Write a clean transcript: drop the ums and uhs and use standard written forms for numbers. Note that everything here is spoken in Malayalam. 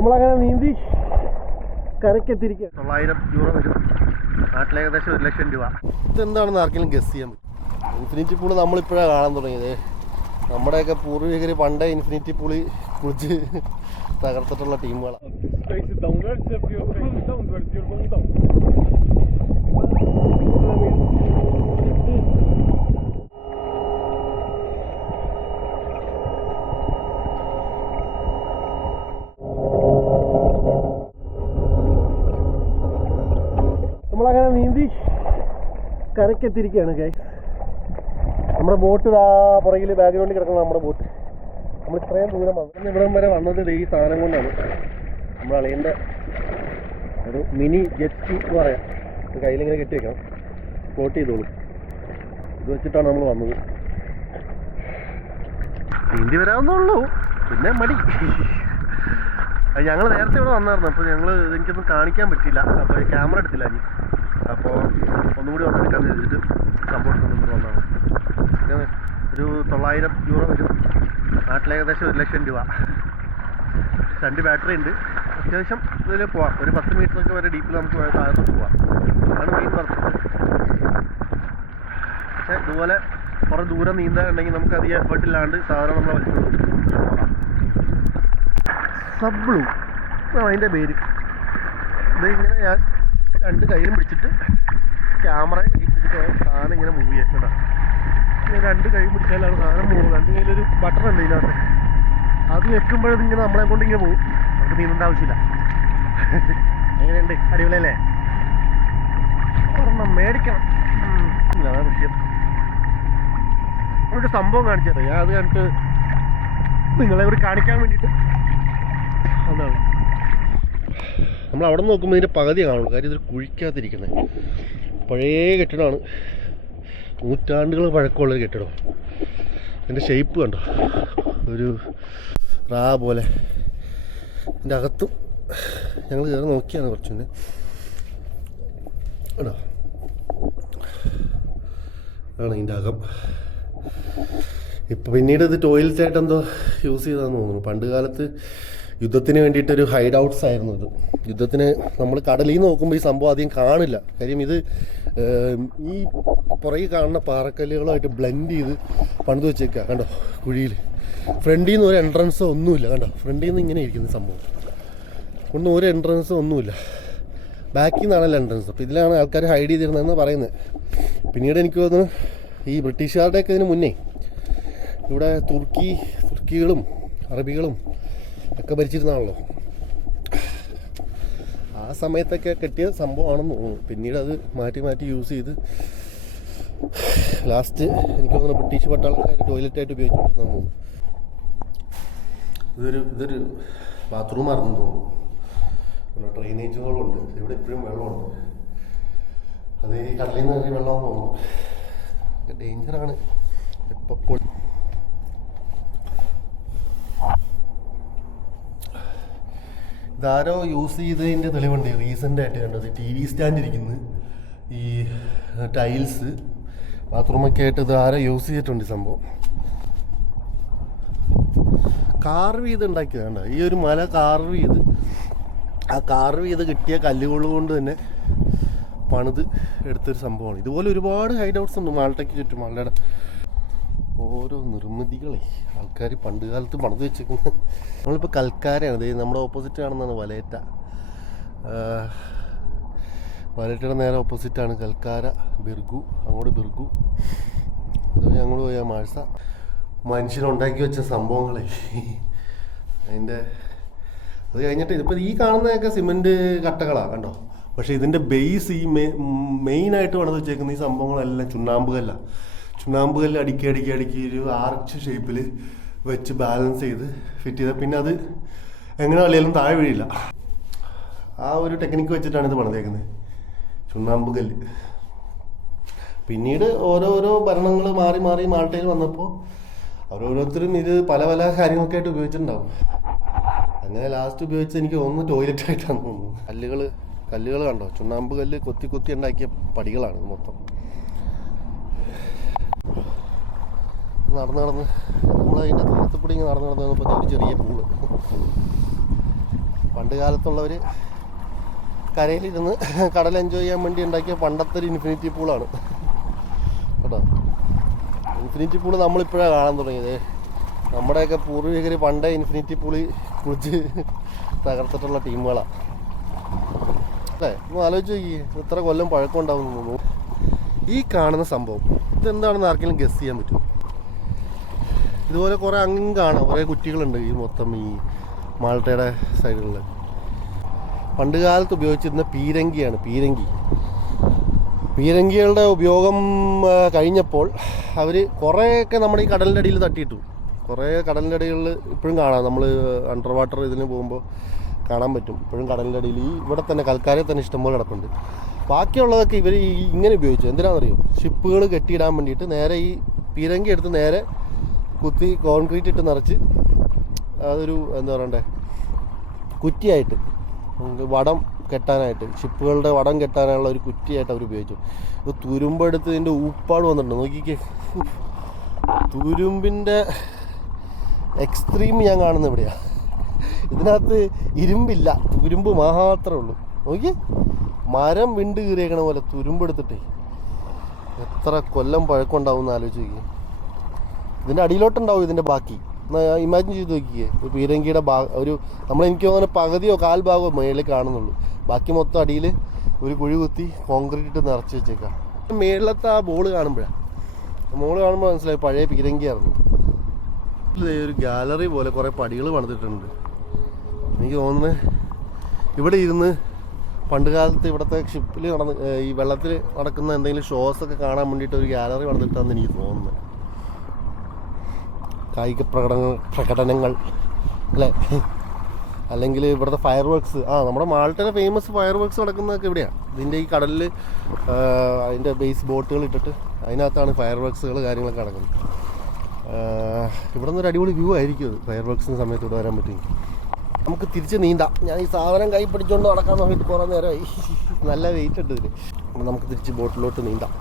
നമ്മളങ്ങനെ നീന്തി കരക്കെത്തിരിക്കുക. 900 രൂപ വരും, നാട്ടിൽ ഏകദേശം 1 ലക്ഷം രൂപ. ഇതെന്താണെന്ന് ആർക്കെങ്കിലും ഗസ് ചെയ്യാൻ പറ്റും? ഇൻഫിനിറ്റി പൂള് നമ്മളിപ്പോഴാണ് കാണാൻ തുടങ്ങിയത്. നമ്മുടെയൊക്കെ പൂർവികർ പണ്ടേ ഇൻഫിനിറ്റി പൂളി കുളിച്ച് തകർത്തിട്ടുള്ള ടീമുകളാണ്. നമ്മളങ്ങനെ നീന്തി കരക്കെത്തിരിക്കുകയാണ് ഗൈസ്. നമ്മുടെ ബോട്ട് പുറകിൽ ബാക്ക്ഗ്രൗണ്ടിൽ കിടക്കുന്ന നമ്മുടെ ബോട്ട്. നമ്മൾ ഇത്രയും ദൂരം വന്നു, ഇവിടം വരെ വന്നത് ഈ സാധനം കൊണ്ടാണ്. നമ്മൾ അളിയൻ്റെ ഒരു മിനി ജെറ്റ് സ്കി എന്ന് പറയാം. ഇത് കയ്യിലിങ്ങനെ കെട്ടി വെക്കണം, ഫ്ലോട്ട് ചെയ്തോളൂ. ഇത് വെച്ചിട്ടാണ് നമ്മൾ വന്നത്. നീന്തി വരാവുന്നുള്ളൂ, പിന്നെ മടി. ഞങ്ങൾ നേരത്തെ ഇവിടെ വന്നായിരുന്നു. അപ്പോൾ എനിക്കൊന്നും കാണിക്കാൻ പറ്റിയില്ല, അപ്പോൾ ക്യാമറ എടുത്തില്ല ഇനി. അപ്പോൾ ഒന്നുകൂടി വന്നെടുക്കാമെന്ന് ചോദിച്ചിട്ട് സംഭവം വന്നതാണ്. പിന്നെ ഒരു 900 രൂപ വരും, നാട്ടിൽ ഏകദേശം 1 ലക്ഷം രൂപ. 2 ബാറ്ററി ഉണ്ട്. അത്യാവശ്യം ഇതിൽ പോവാം. ഒരു 10 മീറ്ററൊക്കെ വരെ ഡീപ്പിൽ നമുക്ക് താഴത്തോട്ട് പോവാം. അതാണ് മെയിൻ പർപ്പസ്. പക്ഷേ ഇതുപോലെ കുറേ ദൂരം നീന്താനുണ്ടെങ്കിൽ നമുക്ക് അധികം എഫേർട്ടില്ലാണ്ട് സാധനം നമ്മളെ വലിച്ചു പോകാം. സബ്ലൂ എന്നാണ് അതിൻ്റെ പേര്. ഇതിങ്ങനെ ഞാൻ 2 കൈയിലും പിടിച്ചിട്ട് ക്യാമറ പിടിച്ചിട്ട് സാധനം ഇങ്ങനെ മൂവ് ചെയ്യുന്നതാണ്. 2 കൈ പിടിച്ചാലാണ് സാധനം മൂവ്. 2 കയ്യിലൊരു ബട്ടൺ ഉണ്ട് ഇതിനകത്ത്. അത് വെക്കുമ്പോഴതിങ്ങനെ നമ്മളെ കൊണ്ട് ഇങ്ങനെ പോകും. നമുക്ക് നീന്തേണ്ട ആവശ്യമില്ല. എങ്ങനെയുണ്ട്? അടിപൊളിയല്ലേ? ഒരെണ്ണം മേടിക്കണം. അതാണ് വിഷയം. ഒരു സംഭവം കാണിച്ചത് ഞാൻ, അത് കണ്ടിട്ട് നിങ്ങളെ കൂടി കാണിക്കാൻ വേണ്ടിയിട്ട് അതാണ്. നമ്മൾ അവിടെ നിന്ന് നോക്കുമ്പോൾ ഇതിൻ്റെ പകുതി കാണുള്ളൂ. കാര്യം ഇതൊരു കുഴിക്കാതിരിക്കുന്നത് പഴയ കെട്ടിടമാണ്. നൂറ്റാണ്ടുകൾ പഴക്കമുള്ളൊരു കെട്ടിടം. അതിൻ്റെ ഷേപ്പ് കണ്ടോ, ഒരു റാ പോലെ. ഇതിൻ്റെ അകത്തും ഞങ്ങൾ കയറി നോക്കിയാണ് കുറച്ച് മുന്നേ കേട്ടോ. ആണ് ഇതിൻ്റെ അകം. ഇപ്പം പിന്നീട് ഇത് ടോയ്ലറ്റായിട്ട് എന്തോ യൂസ് ചെയ്താന്ന് തോന്നുന്നു. പണ്ട് കാലത്ത് യുദ്ധത്തിന് വേണ്ടിയിട്ടൊരു ഹൈഡ് ഔട്ട്സ് ആയിരുന്നു ഇത്. യുദ്ധത്തിന് നമ്മൾ കടലിൽ നിന്ന് നോക്കുമ്പോൾ ഈ സംഭവം അധികം കാണില്ല. കാര്യം ഇത് ഈ പുറകിൽ കാണുന്ന പാറക്കല്ലുകളുമായിട്ട് ബ്ലെൻഡ് ചെയ്ത് പണിത് വെച്ചേക്കുക കണ്ടോ കുഴിയിൽ. ഫ്രണ്ടിൽ നിന്ന് ഒരു എൻട്രൻസോ ഒന്നുമില്ല കണ്ടോ. ഫ്രണ്ടിൽ നിന്ന് ഇങ്ങനെ ഇരിക്കുന്ന സംഭവം, ഒന്നും ഒരു എൻട്രൻസോ ഒന്നുമില്ല. ബാക്കിൽ നിന്നാണല്ലോ എൻട്രൻസ്. അപ്പോൾ ഇതിലാണ് ആൾക്കാർ ഹൈഡ് ചെയ്തിരുന്നതെന്ന് പറയുന്നത്. പിന്നീട് എനിക്ക് തോന്നുന്നു ഈ ബ്രിട്ടീഷുകാരുടെയൊക്കെ ഇതിന് മുന്നേ ഇവിടെ തുർക്കികളും അറബികളും ഒക്കെ ഭരിച്ചിരുന്നാണല്ലോ. ആ സമയത്തൊക്കെ കെട്ടിയ സംഭവമാണെന്ന് തോന്നുന്നു. പിന്നീട് അത് മാറ്റി മാറ്റി യൂസ് ചെയ്ത് ലാസ്റ്റ് എനിക്ക് തോന്നുന്നു ബ്രിട്ടീഷ് പട്ടാളക്കാർ ടോയ്ലറ്റായിട്ട് ഉപയോഗിച്ചിട്ടുണ്ടെന്ന് തോന്നുന്നു. ഇതൊരു ബാത്റൂമാണെന്ന് തോന്നുന്നു. ഡ്രെയിനേജുകളുണ്ട്. ഇവിടെ ഇപ്പോഴും വെള്ളമുണ്ട്. അത് ഈ കടലിൽ നിന്ന് കയറി വെള്ളമെന്ന് തോന്നുന്നു. ഡേഞ്ചറാണ് എപ്പോൾ. ഇതാരോ യൂസ് ചെയ്തതിൻ്റെ തെളിവുണ്ട് റീസെൻ്റായിട്ട് കണ്ടത്. TV സ്റ്റാൻഡ് ഇരിക്കുന്നു, ഈ ടൈൽസ്, ബാത്റൂമൊക്കെ ആയിട്ട് ഇത് ആരോ യൂസ് ചെയ്തിട്ടുണ്ട്. ഈ സംഭവം കാർവ് ചെയ്ത് ഉണ്ടാക്കിയതാണ്. ഈ ഒരു മല കാർവ് ചെയ്ത്, ആ കാർവ് ചെയ്ത് കിട്ടിയ കല്ലുകൾ കൊണ്ട് തന്നെ പണിത് എടുത്തൊരു സംഭവമാണ്. ഇതുപോലെ ഒരുപാട് ഹൈഡ് ഔട്ട്സ് ഉണ്ട് മാൾട്ടയ്ക്ക് ചുറ്റും. മാൾട്ടയുടെ ഓരോ നിർമ്മിതികളെ ആൾക്കാർ പണ്ട് കാലത്ത് പണിത് വെച്ചേക്കുന്നത്. നമ്മളിപ്പോൾ കൽക്കാരയാണ്. നമ്മുടെ ഓപ്പോസിറ്റ് കാണുന്നതാണ് വലയറ്റ. വലയറ്റയുടെ നേരെ ഓപ്പോസിറ്റാണ് കൽക്കാര, ബിർഗു. അങ്ങോട്ട് ബിർഗു, അതുവഴി അങ്ങോട്ട് പോയാൽ മാഴ്സ. മനുഷ്യനുണ്ടാക്കി വെച്ച സംഭവങ്ങളെ അതിൻ്റെ അത് കഴിഞ്ഞിട്ട് ഇതിപ്പോൾ ഈ കാണുന്നതൊക്കെ സിമെൻറ്റ് കട്ടകളാണ് കണ്ടോ. പക്ഷേ ഇതിൻ്റെ ബേസ് ഈ മെയിനായിട്ട് പണിത് വെച്ചേക്കുന്ന ഈ സംഭവങ്ങളെല്ലാം ചുണ്ണാമ്പ് കല്ലാണ്. ചുണ്ണാമ്പ് കല്ല് അടുക്കി ഒരു ആർച്ച് ഷേപ്പിൽ വെച്ച് ബാലൻസ് ചെയ്ത് ഫിറ്റ് ചെയ്താൽ പിന്നെ അത് എങ്ങനെ കളിയാലും താഴെ വീഴില്ല. ആ ഒരു ടെക്നിക്ക് വെച്ചിട്ടാണ് ഇത് പണിതേക്കുന്നത്, ചുണ്ണാമ്പ് കല്ല്. പിന്നീട് ഓരോരോ ഭരണങ്ങൾ മാറി മാറി മാൾട്ടയിൽ വന്നപ്പോൾ ഓരോരുത്തരും ഇത് പല പല കാര്യങ്ങൾക്കായിട്ട് ഉപയോഗിച്ചിട്ടുണ്ടാവും. അങ്ങനെ ലാസ്റ്റ് ഉപയോഗിച്ച് എനിക്ക് തോന്നുന്നു ടോയ്ലറ്റായിട്ടാണ് തോന്നുന്നു. കല്ലുകൾ കണ്ടോ, ചുണ്ണാമ്പ് കല്ല് കൊത്തി കൊത്തി ഉണ്ടാക്കിയ പടികളാണ് മൊത്തം. നടന്ന് നമ്മൾ അതിൻ്റെ ദൂരത്തിൽ കൂടി ഇങ്ങനെ നടന്ന് വന്നപ്പോൾ ഒരു ചെറിയ പൂള്. പണ്ട് കാലത്തുള്ളവർ കരയിലിരുന്ന് കടൽ എൻജോയ് ചെയ്യാൻ വേണ്ടി ഉണ്ടാക്കിയ പണ്ടത്തെ ഒരു ഇൻഫിനിറ്റി പൂളാണ് കേട്ടോ. ഇൻഫിനിറ്റി പൂള് നമ്മളിപ്പോഴാണ് കാണാൻ തുടങ്ങിയത്. നമ്മുടെയൊക്കെ പൂർവികർ പണ്ടേ ഇൻഫിനിറ്റി പൂളി കുളിച്ച് തകർത്തിട്ടുള്ള ടീമുകളാണ് അല്ലേ. ഒന്ന് ആലോചിച്ച് നോക്കി, എത്ര കൊല്ലം പഴക്കം ഉണ്ടാവുമെന്ന് തോന്നുന്നു. ഈ കാണുന്ന സംഭവം ഇതെന്താണെന്ന് ആർക്കെങ്കിലും ഗസ് ചെയ്യാൻ പറ്റുമോ? ഇതുപോലെ കുറേ അങ്ങും കാണാം, കുറേ കുറ്റികളുണ്ട് ഈ മൊത്തം ഈ മാൾട്ടയുടെ സൈഡിലുള്ള. പണ്ട് കാലത്ത് ഉപയോഗിച്ചിരുന്ന പീരങ്കിയാണ്. പീരങ്കികളുടെ ഉപയോഗം കഴിഞ്ഞപ്പോൾ അവർ കുറേയൊക്കെ നമ്മുടെ ഈ കടലിൻ്റെ അടിയിൽ തട്ടിയിട്ടു. കുറേ കടലിൻ്റെ അടികളിൽ ഇപ്പോഴും കാണാം. നമ്മൾ അണ്ടർ വാട്ടർ ഇതിന് പോകുമ്പോൾ കാണാൻ പറ്റും. ഇപ്പോഴും കടലിൻ്റെ അടിയിൽ ഈ ഇവിടെ തന്നെ കൽക്കാരയിൽ തന്നെ ഇഷ്ടംപോലെ കിടപ്പുണ്ട്. ബാക്കിയുള്ളതൊക്കെ ഇവർ ഇങ്ങനെ ഉപയോഗിച്ചു. എന്തിനാണെന്നറിയോ? ഷിപ്പുകൾ കെട്ടിയിടാൻ വേണ്ടിയിട്ട് നേരെ ഈ പീരങ്കി എടുത്ത് നേരെ കുത്തി കോൺക്രീറ്റ് ഇട്ട് നിറച്ച് അതൊരു എന്താ പറയണ്ടേ കുറ്റിയായിട്ട് വടം കെട്ടാനായിട്ട്, ഷിപ്പുകളുടെ വടം കെട്ടാനുള്ള ഒരു കുറ്റിയായിട്ട് അവർ ഉപയോഗിച്ചു. ഇത് തുരുമ്പെടുത്ത് ഇതിൻ്റെ ഊപ്പാട് വന്നിട്ടുണ്ട്. നോക്കിക്കേ, തുരുമ്പിൻ്റെ എക്സ്ട്രീം ഞാൻ കാണുന്ന ഇവിടെയാണ്. ഇതിനകത്ത് ഇരുമ്പില്ല, തുരുമ്പ് മാത്രമേ ഉള്ളൂ. നോക്കിയേ, മരം വിണ്ട് കീറിയേക്കണ പോലെ തുരുമ്പെടുത്തിട്ടേ എത്ര കൊല്ലം പഴക്കമുണ്ടാവും എന്ന് ആലോചിച്ച് നോക്കിയേ. ഇതിൻ്റെ അടിയിലോട്ടുണ്ടാവും ഇതിൻ്റെ ബാക്കി. ഇമാജിൻ ചെയ്ത് നോക്കിയേ, ഒരു പീരങ്കിയുടെ ഒരു എനിക്ക് തോന്നുന്ന പകുതിയോ കാൽ ഭാഗമോ മേളിൽ കാണുന്നുള്ളൂ. ബാക്കി മൊത്തം അടിയിൽ ഒരു കുഴി കുത്തി കോൺക്രീറ്റ് ഇട്ട് നിറച്ച് വെച്ചേക്കാം. മേളിലത്തെ ആ ബോള് കാണുമ്പോൾ മനസ്സിലായി പഴയ പീരങ്കിയായിരുന്നു. ഒരു ഗാലറി പോലെ കുറേ പടികൾ പണിതിട്ടുണ്ട്. എനിക്ക് തോന്നുന്നത് ഇവിടെ ഇരുന്ന് പണ്ട് കാലത്ത് ഇവിടുത്തെ ഷിപ്പിൽ ഈ വെള്ളത്തിൽ നടക്കുന്ന എന്തെങ്കിലും ഷോസൊക്കെ കാണാൻ വേണ്ടിയിട്ട് ഒരു ഗാലറി പണിതിട്ടാണെന്ന് എനിക്ക് തോന്നുന്നത്. കായിക പ്രകടനങ്ങൾ അല്ലേ, അല്ലെങ്കിൽ ഇവിടുത്തെ ഫയർ വർക്ക്സ്. നമ്മുടെ മാൾട്ടയിലെ ഫേമസ് ഫയർ വർക്ക്സ് നടക്കുന്നതൊക്കെ ഇവിടെയാണ്. ഇതിൻ്റെ ഈ കടലിൽ അതിൻ്റെ ബേസ് ബോട്ടുകൾ ഇട്ടിട്ട് അതിനകത്താണ് ഫയർ വർക്ക്സുകൾ കാര്യങ്ങളൊക്കെ നടക്കുന്നത്. ഇവിടെ നിന്നൊരു അടിപൊളി വ്യൂ ആയിരിക്കും അത്. ഫയർ വർക്ക്സിന് സമയത്ത് ഇവിടെ വരാൻ പറ്റും. നമുക്ക് തിരിച്ച് നീന്താം. ഞാൻ ഈ സാധനം കൈ പിടിച്ചുകൊണ്ട് നടക്കാൻ നോക്കിയിട്ട് കുറേ നേരമായി. നല്ല വെയിറ്റ് ഉണ്ട് ഇതിന്. നമുക്ക് തിരിച്ച് ബോട്ടിലോട്ട് നീന്താം.